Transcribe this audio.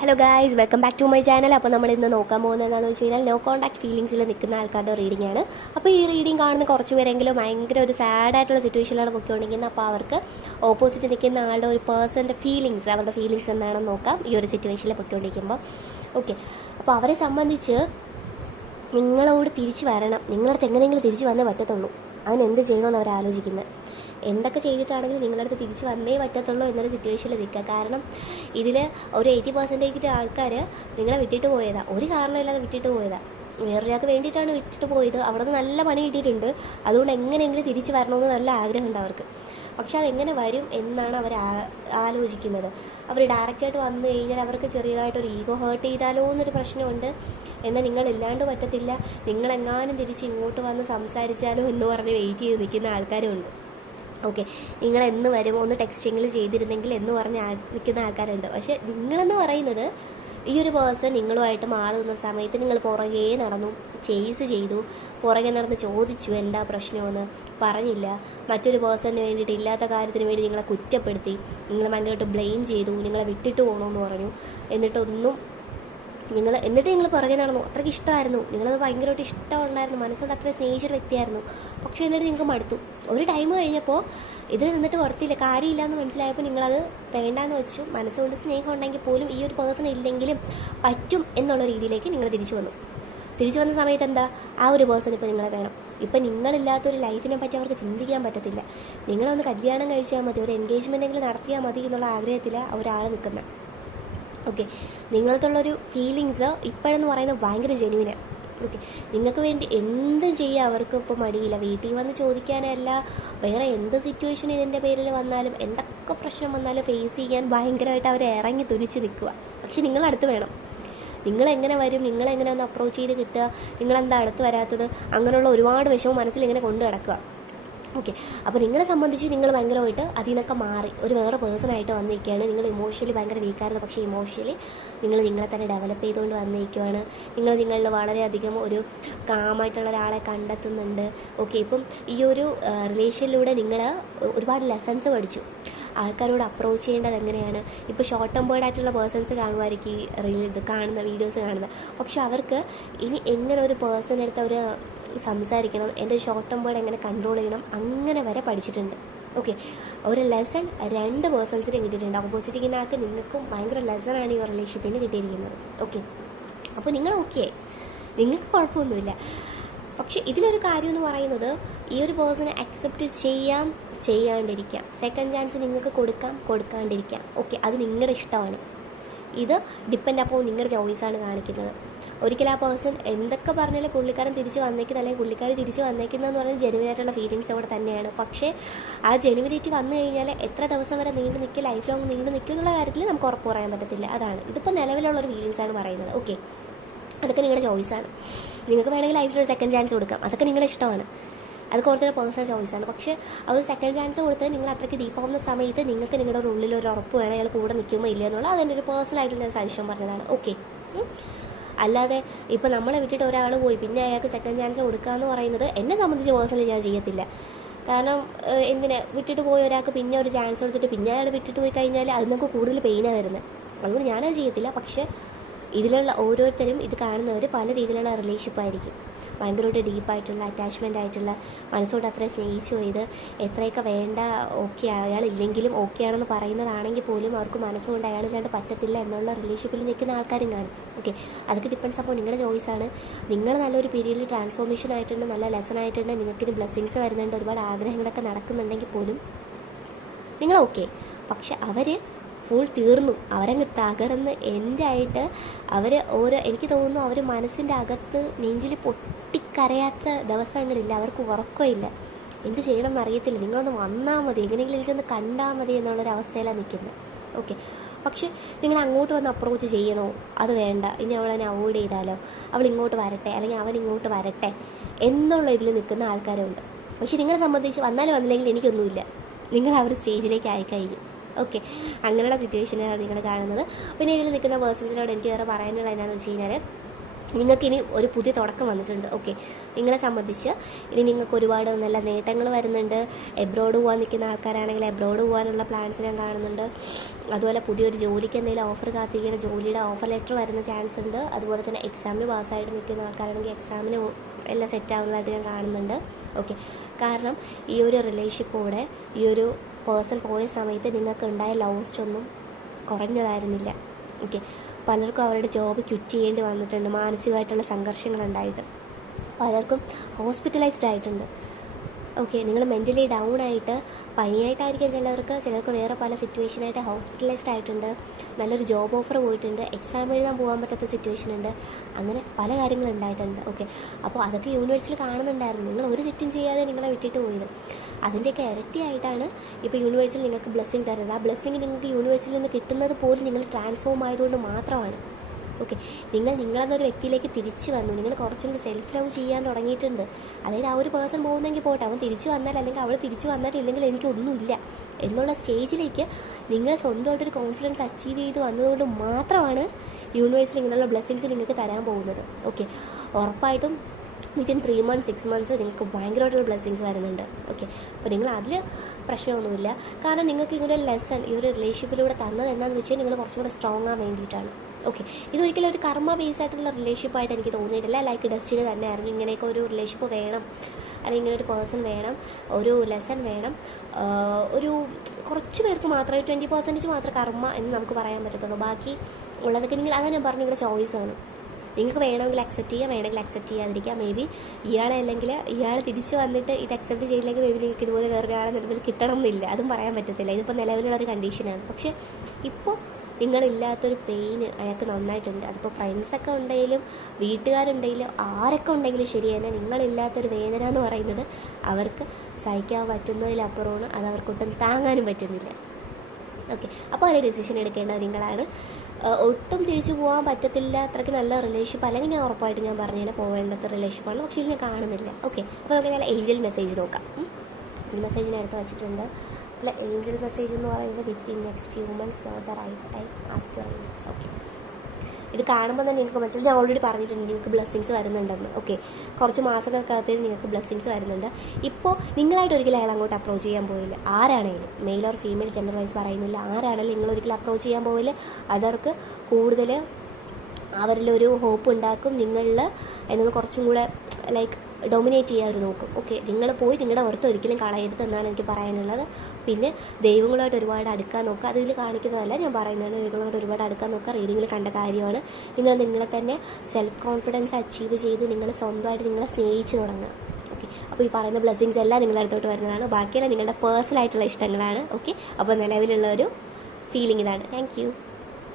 Hello guys, welcome back to my channel. അപ്പോൾ നമ്മൾ ഇന്ന് നോക്കാൻ പോകുന്നത് എന്താണെന്ന് വെച്ച് കഴിഞ്ഞാൽ നോ കോൺടാക്ട് ഫീലിങ്സിൽ നിൽക്കുന്ന ആൾക്കാരുടെ റീഡിംഗ് ആണ്. അപ്പോൾ ഈ റീഡിംഗ് കാണുന്ന കുറച്ച് പേരെങ്കിലും ഭയങ്കര ഒരു സാഡായിട്ടുള്ള സിറ്റുവേഷനിലാണ് പൊയ്ക്കൊണ്ടിരിക്കുന്നത്. അപ്പോൾ അവർക്ക് ഓപ്പോസിറ്റ് നിൽക്കുന്ന ആളുടെ ഒരു പേഴ്സൻ്റെ ഫീലിങ്സ്, അവരുടെ ഫീലിങ്സ് എന്താണെന്ന് നോക്കാം ഈ ഒരു സിറ്റുവേഷനിൽ പൊയ്ക്കൊണ്ടിരിക്കുമ്പോൾ. ഓക്കെ, അപ്പോൾ അവരെ സംബന്ധിച്ച് നിങ്ങളോട് തിരിച്ചു വരണം, നിങ്ങളടുത്ത് എങ്ങനെയെങ്കിലും തിരിച്ചു വന്നേ പറ്റത്തുള്ളൂ. അതിനെന്ത് ചെയ്യണമെന്ന് അവർ ആലോചിക്കുന്നത്. എന്തൊക്കെ ചെയ്തിട്ടാണെങ്കിലും നിങ്ങളടുത്ത് തിരിച്ച് വന്നേ പറ്റത്തുള്ളൂ എന്നൊരു സിറ്റുവേഷനിൽ നിൽക്കുക. കാരണം ഇതിൽ ഒരു 80% ആൾക്കാർ നിങ്ങളെ വിട്ടിട്ട് പോയതാണ്, ഒരു കാരണമില്ലാതെ വിട്ടിട്ട് പോയതാണ്. വേറൊരാൾക്ക് വേണ്ടിയിട്ടാണ് വിട്ടിട്ട് പോയത്. അവിടെ നിന്ന് നല്ല പണി കിട്ടിയിട്ടുണ്ട്, അതുകൊണ്ട് എങ്ങനെയെങ്കിലും തിരിച്ച് വരണമെന്ന് നല്ല ആഗ്രഹമുണ്ട് അവർക്ക്. പക്ഷെ അതെങ്ങനെ വരും എന്നാണ് അവർ ആലോചിക്കുന്നത്. അവർ ഡയറക്റ്റായിട്ട് വന്നു കഴിഞ്ഞാൽ അവർക്ക് ചെറിയതായിട്ടൊരു ഈഗോ ഹേർട്ട് ചെയ്താലോ എന്നൊരു പ്രശ്നമുണ്ട്. എന്നാൽ നിങ്ങളില്ലാണ്ട് പറ്റത്തില്ല, നിങ്ങളെങ്ങാനും തിരിച്ച് ഇങ്ങോട്ട് വന്ന് സംസാരിച്ചാലോ എന്ന് പറഞ്ഞ് വെയിറ്റ് ചെയ്ത് നിൽക്കുന്ന ആൾക്കാരും ഉണ്ട്. ഓക്കെ, നിങ്ങൾ എന്ന് വരുമോ, ഒന്ന് ടെക്സ്റ്റിങ്ങിൽ ചെയ്തിരുന്നെങ്കിൽ എന്ന് പറഞ്ഞ് നിൽക്കുന്ന ആൾക്കാരുണ്ട്. പക്ഷെ നിങ്ങളെന്ന് പറയുന്നത് ഈ ഒരു പേഴ്സൺ നിങ്ങളുമായിട്ട് മാറുന്ന സമയത്ത് നിങ്ങൾ പുറകെ നടന്നു, ചേസ് ചെയ്തു, പുറകെ നടന്ന് ചോദിച്ചു എന്താ പ്രശ്നമെന്ന്, പറഞ്ഞില്ല. മറ്റൊരു പേഴ്സണിന് വേണ്ടിയിട്ട് ഇല്ലാത്ത കാര്യത്തിന് വേണ്ടി നിങ്ങളെ കുറ്റപ്പെടുത്തി, നിങ്ങൾ ഭയങ്കരമായിട്ട് ബ്ലെയിം ചെയ്തു, നിങ്ങളെ വിട്ടിട്ട് പോകണമെന്ന് പറഞ്ഞു. എന്നിട്ട് നിങ്ങൾ പുറകെ നടന്നു. അത്രയ്ക്ക് ഇഷ്ടമായിരുന്നു, നിങ്ങളത് ഭയങ്കരമായിട്ട് ഇഷ്ടമുണ്ടായിരുന്നു, മനസ്സുകൊണ്ട് അത്ര സ്നേഹിച്ചൊരു വ്യക്തിയായിരുന്നു. പക്ഷേ എന്നിട്ട് നിങ്ങൾക്ക് മടുത്തു. ഒരു ടൈം കഴിഞ്ഞപ്പോൾ ഇതിൽ നിന്നിട്ട് പുറത്തില്ല, കാര്യമില്ല എന്ന് മനസ്സിലായപ്പോൾ നിങ്ങളത് വേണ്ടാന്ന് വെച്ചു. മനസ്സുകൊണ്ട് സ്നേഹം ഉണ്ടെങ്കിൽ പോലും ഈ ഒരു പേഴ്സൺ ഇല്ലെങ്കിലും പറ്റും എന്നുള്ള രീതിയിലേക്ക് നിങ്ങൾ തിരിച്ചു വന്ന സമയത്ത് എന്താ, ആ ഒരു പേഴ്സൺ ഇപ്പോൾ നിങ്ങളെ വേണം. ഇപ്പം നിങ്ങളില്ലാത്തൊരു ലൈഫിനെ പറ്റി അവർക്ക് ചിന്തിക്കാൻ പറ്റത്തില്ല. നിങ്ങളൊന്ന് കല്യാണം കഴിച്ചാൽ മതി, ഒരു എൻഗേജ്മെൻറ്റെങ്കിലും നടത്തിയാൽ മതി എന്നുള്ള ആഗ്രഹത്തിലാണ് ഒരാൾ നിൽക്കുന്നത്. ഓക്കെ, നിങ്ങൾക്കുള്ളൊരു ഫീലിങ്സ് ഇപ്പോഴെന്ന് പറയുന്നത് ഭയങ്കര ജെന്യുവിനാണ്. ഓക്കെ, നിങ്ങൾക്ക് വേണ്ടി എന്തും ചെയ്യാൻ അവർക്ക് ഇപ്പോൾ മടിയില്ല. വീട്ടിൽ വന്ന് ചോദിക്കാനല്ല, വേറെ എന്ത് സിറ്റുവേഷൻ ഇതിൻ്റെ പേരിൽ വന്നാലും, എന്തൊക്കെ പ്രശ്നം വന്നാലും ഫേസ് ചെയ്യാൻ ഭയങ്കരമായിട്ട് അവർ ഇറങ്ങി തുനിച്ച് നിൽക്കുക. പക്ഷെ നിങ്ങളടുത്ത് വേണം. നിങ്ങളെങ്ങനെ വരും, നിങ്ങളെങ്ങനെ ഒന്ന് അപ്രോച്ച് ചെയ്ത് കിട്ടുക, നിങ്ങളെന്താ അടുത്ത് വരാത്തത്, അങ്ങനെയുള്ള ഒരുപാട് വിഷമം മനസ്സിലിങ്ങനെ കൊണ്ടു കിടക്കുക. ഓക്കെ, അപ്പോൾ നിങ്ങളെ സംബന്ധിച്ച് നിങ്ങൾ ഭയങ്കരമായിട്ട് അതിൽ നിന്നൊക്കെ മാറി ഒരു വേറെ പേഴ്സണായിട്ട് വന്നിരിക്കുകയാണ്. നിങ്ങൾ ഇമോഷണലി ഭയങ്കര വീക്കായിരുന്നു, പക്ഷേ ഇമോഷണലി നിങ്ങളെ തന്നെ ഡെവലപ്പ് ചെയ്തുകൊണ്ട് വന്നിരിക്കുകയാണ്. നിങ്ങളിൽ വളരെയധികം ഒരു കാമായിട്ടുള്ള ഒരാളെ കണ്ടെത്തുന്നുണ്ട്. ഓക്കെ, ഇപ്പം ഈ ഒരു റിലേഷനിലൂടെ നിങ്ങൾ ഒരുപാട് ലെസൺസ് പഠിച്ചു. ആൾക്കാരോട് അപ്രോച്ച് ചെയ്യേണ്ടത് എങ്ങനെയാണ്. ഇപ്പോൾ ഷോർട്ട് ടേം ആയിട്ടുള്ള പേഴ്സൺസ് കാണുമായിരിക്കും ഇത് കാണുന്ന വീഡിയോസ് കാണുന്നത്. പക്ഷെ അവർക്ക് ഇനി എങ്ങനെ ഒരു പേഴ്സണടുത്ത് അവർ സംസാരിക്കണം, എൻ്റെ ഷോർട്ട് ടേം എങ്ങനെ കൺട്രോൾ ചെയ്യണം, അങ്ങനെ വരെ പഠിച്ചിട്ടുണ്ട്. ഓക്കെ, ഒരു ലെസൺ 2 പേഴ്സൺസിനും കിട്ടിയിട്ടുണ്ട്. ഓപ്പോസിറ്റ് ഇരിക്കുന്ന ആൾക്ക് നിങ്ങൾക്കും ഭയങ്കര ലെസണാണ് ഈ റിലേഷൻഷിപ്പിന് കിട്ടിയിരിക്കുന്നത്. ഓക്കെ, അപ്പോൾ നിങ്ങൾ ഓക്കെ, നിങ്ങൾക്ക് കുഴപ്പമൊന്നുമില്ല. പക്ഷെ ഇതിലൊരു കാര്യം എന്ന് പറയുന്നത്, ഈ ഒരു പേഴ്സണെ അക്സെപ്റ്റ് ചെയ്യാണ്ടിരിക്കാം. സെക്കൻഡ് ചാൻസ് നിങ്ങൾക്ക് കൊടുക്കാണ്ടിരിക്കാം. ഓക്കെ, അത് നിങ്ങളുടെ ഇഷ്ടമാണ്. ഇത് ഡിപ്പെൻഡ് അപ്പോൾ നിങ്ങളുടെ ചോയ്സാണ് കാണിക്കുന്നത്. ഒരിക്കലും ആ പേഴ്സൺ എന്തൊക്കെ പറഞ്ഞാലും പുള്ളിക്കാരൻ തിരിച്ച് വന്നേക്കുന്നത്, അല്ലെങ്കിൽ പുള്ളിക്കാരി തിരിച്ച് വന്നേക്കുന്നതെന്ന് പറഞ്ഞാൽ ജെനുവിനായിട്ടുള്ള ഫീലിങ്സ് അവിടെ തന്നെയാണ്. പക്ഷേ ആ ജെനുവിനിറ്റി വന്നു കഴിഞ്ഞാൽ എത്ര ദിവസം വരെ നീണ്ടു നിൽക്കും, ലൈഫ് ലോങ് നീണ്ടു നിൽക്കും എന്നുള്ള കാര്യത്തിൽ നമുക്ക് ഉറപ്പ് പറയാൻ പറ്റത്തില്ല. അതാണ് ഇതിപ്പോൾ നിലവിലുള്ളൊരു ഫീലിങ്സാണ് പറയുന്നത്. ഓക്കെ, അതൊക്കെ നിങ്ങളുടെ ചോയ്സാണ്. നിങ്ങൾക്ക് വേണമെങ്കിൽ ലൈഫിലൊരു സെക്കൻഡ് ചാൻസ് കൊടുക്കാം, അതൊക്കെ നിങ്ങളുടെ ഇഷ്ടമാണ്. അതൊക്കെ ഓരോരുത്തരുടെ പേഴ്സണൽ ചോയ്സാണ്. പക്ഷേ അത് സെക്കൻഡ് ചാൻസ് കൊടുത്ത് നിങ്ങൾ അത്രയ്ക്ക് ഡീപ്പാവുന്ന സമയത്ത് നിങ്ങൾക്ക് നിങ്ങളുടെ ഉള്ളിൽ ഒരു ഉറപ്പ് വേണം, അയാൾ കൂടെ നിൽക്കുമ്പോൾ ഇല്ല എന്നുള്ള അതെൻ്റെ ഒരു പേഴ്സണലായിട്ടുള്ള സജഷൻ പറഞ്ഞതാണ്. ഓക്കെ, അല്ലാതെ ഇപ്പോൾ നമ്മളെ വിട്ടിട്ട് ഒരാൾ പോയി പിന്നെ അയാൾക്ക് സെക്കൻഡ് ചാൻസ് കൊടുക്കുക എന്ന് പറയുന്നത് എന്നെ സംബന്ധിച്ച് പേഴ്സണലി ഞാൻ ചെയ്യത്തില്ല. കാരണം എന്തിനാ വിട്ടിട്ട് പോയ ഒരാൾക്ക് പിന്നെ ഒരു ചാൻസ് കൊടുത്തിട്ട് പിന്നെ അയാൾ വിട്ടിട്ട് പോയി കഴിഞ്ഞാൽ അത് നമുക്ക് കൂടുതൽ പെയിനാണ് വരുന്നത്. അതുകൊണ്ട് ഞാനത് ചെയ്യത്തില്ല. പക്ഷേ ഇതിലുള്ള ഓരോരുത്തരും ഇത് കാണുന്നവർ പല രീതിയിലുള്ള റിലേഷൻഷിപ്പായിരിക്കും. ഭയങ്കരമായിട്ട് ഡീപ്പായിട്ടുള്ള അറ്റാച്ച്മെൻ്റ് ആയിട്ടുള്ള, മനസ്സോട് അത്രയും സ്നേഹിച്ചു പോയത്, എത്രയൊക്കെ വേണ്ട, ഓക്കെ അയാളില്ലെങ്കിലും ഓക്കെ ആണെന്ന് പറയുന്നതാണെങ്കിൽ പോലും അവർക്ക് മനസ്സുകൊണ്ട് അയാളില്ലാണ്ട് പറ്റത്തില്ല എന്നുള്ള റിലേഷൻഷിപ്പിൽ നിൽക്കുന്ന ആൾക്കാരും കാണും. ഓക്കെ, അതൊക്കെ ഡിപ്പെൻഡ്സ് അപ്പോൾ നിങ്ങളുടെ ചോയ്സാണ്. നിങ്ങൾ നല്ലൊരു പീരീഡിൽ ട്രാൻസ്ഫോർമേഷൻ ആയിട്ടുണ്ട്, നല്ല ലെസൺ ആയിട്ടുണ്ട്, നിങ്ങൾക്കിന് ബ്ലെസ്സിങ്സ് വരുന്നുണ്ട്, ഒരുപാട് ആഗ്രഹങ്ങളൊക്കെ നടക്കുന്നുണ്ടെങ്കിൽ പോലും നിങ്ങൾ ഓക്കെ. പക്ഷെ അവർ ഫുൾ തീർന്നു, അവരങ്ങ് തകർന്ന് എൻഡായിട്ട് എനിക്ക് തോന്നുന്നു അവർ മനസ്സിൻ്റെ അകത്ത് നെഞ്ചിൽ പൊട്ടിക്കരയാത്ത ദിവസങ്ങളില്ല, അവർക്ക് ഉറക്കമില്ല. എന്ത് ചെയ്യണം എന്നറിയത്തില്ല. നിങ്ങളൊന്ന് വന്നാൽ മതി, എങ്ങനെയെങ്കിലും എനിക്കൊന്ന് കണ്ടാൽ മതി എന്നുള്ളൊരവസ്ഥയിലാണ് നിൽക്കുന്നത്. ഓക്കെ, പക്ഷെ നിങ്ങൾ അങ്ങോട്ട് വന്ന് അപ്രോച്ച് ചെയ്യണോ, അത് വേണ്ട, ഇനി അവളെന്നെ അവോയ്ഡ് ചെയ്താലോ, അവൾ ഇങ്ങോട്ട് വരട്ടെ അല്ലെങ്കിൽ അവൻ ഇങ്ങോട്ട് വരട്ടെ എന്നുള്ള ഇതിൽ നിൽക്കുന്ന ആൾക്കാരുണ്ട്. പക്ഷെ നിങ്ങളെ സംബന്ധിച്ച് വന്നാലും വന്നില്ലെങ്കിൽ എനിക്കൊന്നുമില്ല, നിങ്ങൾ ആ ഒരു സ്റ്റേജിലേക്ക് ആയിക്കഴിഞ്ഞു. ഓക്കെ, അങ്ങനെയുള്ള സിറ്റുവേഷനാണ് നിങ്ങൾ കാണുന്നത്. പിന്നെ ഇതിൽ നിൽക്കുന്ന പേഴ്സൺസിനോട് എനിക്ക് വേറെ പറയാനുള്ള എന്താണെന്ന് വെച്ച് കഴിഞ്ഞാൽ, നിങ്ങൾക്കിനി ഒരു പുതിയ തുടക്കം വന്നിട്ടുണ്ട്. ഓക്കെ, നിങ്ങളെ സംബന്ധിച്ച് ഇനി നിങ്ങൾക്ക് ഒരുപാട് നല്ല നേട്ടങ്ങൾ വരുന്നുണ്ട്. എബ്രോഡ് പോകാൻ നിൽക്കുന്ന ആൾക്കാരാണെങ്കിൽ എബ്രോഡ് പോകാനുള്ള പ്ലാൻസ് ഞാൻ കാണുന്നുണ്ട്. അതുപോലെ പുതിയൊരു ജോലിക്ക് എന്തെങ്കിലും ഓഫർ കാത്തിരിക്കുന്ന ജോലിയുടെ ഓഫർ ലെറ്റർ വരുന്ന ചാൻസ് ഉണ്ട്. അതുപോലെ തന്നെ എക്സാമിന് പാസ്സായിട്ട് നിൽക്കുന്ന ആൾക്കാരാണെങ്കിൽ എക്സാമിന് എല്ലാം സെറ്റാവുന്നതായിട്ട് ഞാൻ കാണുന്നുണ്ട്. ഓക്കെ, കാരണം ഈ ഒരു റിലേഷൻഷിപ്പോടെ ഈ ഒരു പേഴ്സൺ പോയ സമയത്ത് നിങ്ങൾക്ക് ഉണ്ടായ ലോസ്റ്റ് ഒന്നും കുറഞ്ഞതായിരുന്നില്ല. ഓക്കെ, പലർക്കും അവരുടെ ജോബ് ക്വിറ്റ് ചെയ്യേണ്ടി വന്നിട്ടുണ്ട്, മാനസികമായിട്ടുള്ള സംഘർഷങ്ങളുണ്ടായിട്ട് പലർക്കും ഹോസ്പിറ്റലൈസ്ഡ് ആയിട്ടുണ്ട്. ഓക്കെ, നിങ്ങൾ മെൻ്റലി ഡൗൺ ആയിട്ട് പനിയായിട്ടായിരിക്കും ചിലർക്ക് വേറെ പല സിറ്റുവേഷനായിട്ട് ഹോസ്പിറ്റലൈസ്ഡ് ആയിട്ടുണ്ട്, നല്ലൊരു ജോബ് ഓഫർ പോയിട്ടുണ്ട്, എക്സാം എഴുതാൻ പോകാൻ പറ്റാത്ത സിറ്റുവേഷൻ ഉണ്ട്, അങ്ങനെ പല കാര്യങ്ങളുണ്ടായിട്ടുണ്ട്. ഓക്കെ, അപ്പോൾ അതൊക്കെ യൂണിവേഴ്സിൽ കാണുന്നുണ്ടായിരുന്നു. നിങ്ങൾ ഒരു തെറ്റും ചെയ്യാതെ നിങ്ങളെ വിട്ടിട്ട് പോയത്. അതിൻ്റെയൊക്കെ ഇരട്ടിയായിട്ടാണ് ഇപ്പോൾ യൂണിവേഴ്സിൽ നിങ്ങൾക്ക് ബ്ലെസ്സിങ് തരുന്നത്. ആ ബ്ലെസ്സിങ് നിങ്ങൾക്ക് യൂണിവേഴ്സിൽ നിന്ന് കിട്ടുന്നത് പോലും നിങ്ങൾ ട്രാൻസ്ഫോം ആയതുകൊണ്ട് മാത്രമാണ്. ഓക്കെ, നിങ്ങളെന്നൊരു വ്യക്തിയിലേക്ക് തിരിച്ചു വന്നു. നിങ്ങൾ കുറച്ചും കൂടി സെൽഫ് ലവ് ചെയ്യാൻ തുടങ്ങിയിട്ടുണ്ട്. അതായത് ആ ഒരു പേഴ്സൺ പോകുന്നെങ്കിൽ പോട്ടെ, അവൻ തിരിച്ചു വന്നാൽ അല്ലെങ്കിൽ അവൾ തിരിച്ചു വന്നിട്ടില്ലെങ്കിൽ എനിക്കൊന്നുമില്ല എന്നുള്ള സ്റ്റേജിലേക്ക് നിങ്ങൾ സ്വന്തമായിട്ടൊരു കോൺഫിഡൻസ് അച്ചീവ് ചെയ്ത് വന്നതുകൊണ്ട് മാത്രമാണ് യൂണിവേഴ്സിൽ ഇങ്ങനെയുള്ള ബ്ലെസ്സിങ്സ് നിങ്ങൾക്ക് തരാൻ പോകുന്നത്. ഓക്കെ, ഉറപ്പായിട്ടും വിത്തിൻ 3 months 6 months നിങ്ങൾക്ക് ഭയങ്കരമായിട്ടുള്ള ബ്ലെസ്സിങ്സ് വരുന്നുണ്ട്. ഓക്കെ, അപ്പോൾ നിങ്ങൾ അതിൽ പ്രശ്നമൊന്നുമില്ല. കാരണം നിങ്ങൾക്ക് ഇങ്ങനെ ലെസൺ ഈ ഒരു റിലേഷൻഷിപ്പിലൂടെ തന്നത് എന്താണെന്ന് വെച്ചാൽ നിങ്ങൾ കുറച്ചും കൂടെ സ്ട്രോങ് ആകാൻ വേണ്ടിയിട്ടാണ്. ഓക്കെ, ഇതൊരിക്കലും ഒരു കർമ്മ ബേസ് ആയിട്ടുള്ള റിലേഷൻഷിപ്പായിട്ട് എനിക്ക് തോന്നിയിട്ടില്ല. ലൈക്ക് ഡെസ്റ്റിനി തന്നെയായിരുന്നു. ഇങ്ങനെയൊക്കെ ഒരു റിലേഷൻഷിപ്പ് വേണം, അല്ലെങ്കിൽ ഇങ്ങനെ ഒരു പേഴ്സൺ വേണം, ഒരു ലെസൺ വേണം. ഒരു കുറച്ച് പേർക്ക് മാത്രമേ 20% മാത്രമേ കർമ്മ എന്ന് നമുക്ക് പറയാൻ പറ്റത്തുള്ളൂ. ബാക്കി ഉള്ളതൊക്കെ നിങ്ങൾ അതാണ് ഞാൻ പറഞ്ഞു, നിങ്ങളുടെ ചോയ്സാണ്. നിങ്ങൾക്ക് വേണമെങ്കിൽ അക്സെപ്റ്റ് ചെയ്യാം, വേണമെങ്കിൽ അക്സെപ്റ്റ് ചെയ്യാതിരിക്കാം. മേ ബി ഇയാളെ അല്ലെങ്കിൽ ഇയാൾ തിരിച്ച് വന്നിട്ട് ഇത് അക്സെപ്റ്റ് ചെയ്യില്ലെങ്കിൽ മേ ബി നിങ്ങൾക്ക് ഇതുപോലെ വേറൊരാളെ നിലവിൽ കിട്ടണം എന്നില്ല, അതും പറയാൻ പറ്റത്തില്ല. ഇതിപ്പോൾ നിലവിലുള്ളൊരു കണ്ടീഷനാണ്. പക്ഷേ ഇപ്പോൾ നിങ്ങളില്ലാത്തൊരു പെയിന് അയാൾക്ക് നന്നായിട്ടുണ്ട്. അതിപ്പോൾ ഫ്രണ്ട്സൊക്കെ ഉണ്ടെങ്കിലും വീട്ടുകാരുണ്ടെങ്കിലും ആരൊക്കെ ഉണ്ടെങ്കിലും ശരി തന്നെ, നിങ്ങളില്ലാത്തൊരു വേദന എന്ന് പറയുന്നത് അവർക്ക് സഹിക്കാൻ പറ്റുന്നതിലപ്പുറമാണ്. അത് അവർക്കൊട്ടും താങ്ങാനും പറ്റുന്നില്ല. ഓക്കെ, അപ്പോൾ ഒരു ഡിസിഷൻ എടുക്കേണ്ടത് നിങ്ങളാണ്. ഒട്ടും തിരിച്ചു പോകാൻ പറ്റത്തില്ല, അത്രയ്ക്ക് നല്ല റിലേഷൻഷിപ്പ് അല്ലെങ്കിൽ ഞാൻ ഉറപ്പായിട്ട് ഞാൻ പറഞ്ഞാൽ പോകേണ്ടത് റിലേഷൻഷിപ്പാണ്. പക്ഷേ ഇത് ഞാൻ കാണുന്നില്ല. ഓക്കെ, അപ്പോൾ നമുക്ക് നല്ല ഏഞ്ചൽ മെസ്സേജ് നോക്കാം. ഈ മെസ്സേജ് ഞാൻ എടുത്ത് വെച്ചിട്ടുണ്ട്. അല്ല, ഏഞ്ചൽ മെസ്സേജ് എന്ന് പറയുന്നത് within next few months not the right time ask your angels. Okay, ഇത് കാണുമ്പോൾ തന്നെ നിങ്ങൾക്ക് മനസ്സിലായി. ഞാൻ ഓൾറെഡി പറഞ്ഞിട്ടുണ്ട് നിങ്ങൾക്ക് ബ്ലെസ്സിങ്സ് വരുന്നുണ്ടെന്ന്. ഓക്കെ, കുറച്ച് മാസങ്ങൾക്കകത്ത് നിങ്ങൾക്ക് ബ്ലെസ്സിങ്സ് വരുന്നുണ്ട്. ഇപ്പോൾ നിങ്ങളായിട്ട് ഒരിക്കലും അയാൾ അങ്ങോട്ട് അപ്രോച്ച് ചെയ്യാൻ പോയില്ല. ആരാണെങ്കിലും male or female gender wise പറയുന്നില്ല, ആരാണെങ്കിലും നിങ്ങളൊരിക്കലും അപ്രോച്ച് ചെയ്യാൻ പോയില്ല. അതവർക്ക് കൂടുതൽ അവരിലൊരു ഹോപ്പ് ഉണ്ടാക്കും. നിങ്ങളിൽ എന്നൊന്ന് കുറച്ചും കൂടെ ലൈക്ക് ഡൊമിനേറ്റ് ചെയ്യാൻ അവർ നോക്കും. ഓക്കെ, നിങ്ങൾ പോയി നിങ്ങളുടെ ഓർത്ത് ഒരിക്കലും കളയരുത് എന്നാണ് എനിക്ക് പറയാനുള്ളത്. പിന്നെ ദൈവങ്ങളുമായിട്ട് ഒരുപാട് അടുക്കാൻ നോക്കുക. അതിൽ കാണിക്കുന്നതല്ല, ഞാൻ പറയുന്നതാണ്. ദൈവങ്ങളോട് ഒരുപാട് അടുക്കാൻ നോക്കുക. റീഡിങ്ങിൽ കണ്ട കാര്യമാണ്. നിങ്ങളെ തന്നെ സെൽഫ് കോൺഫിഡൻസ് അച്ചീവ് ചെയ്ത് നിങ്ങൾ സ്വന്തമായിട്ട് നിങ്ങളെ സ്നേഹിച്ച് തുടങ്ങുക. ഓക്കെ, അപ്പോൾ ഈ പറയുന്ന ബ്ലെസ്സിങ്സ് എല്ലാം നിങ്ങളുടെ അടുത്തോട്ട് വരുന്നതാണ്. ബാക്കിയെല്ലാം നിങ്ങളുടെ പേഴ്സണൽ ആയിട്ടുള്ള ഇഷ്ടങ്ങളാണ്. ഓക്കെ, അപ്പോൾ നിലവിലുള്ള ഒരു ഫീലിംഗ് ഇതാണ്. Thank you.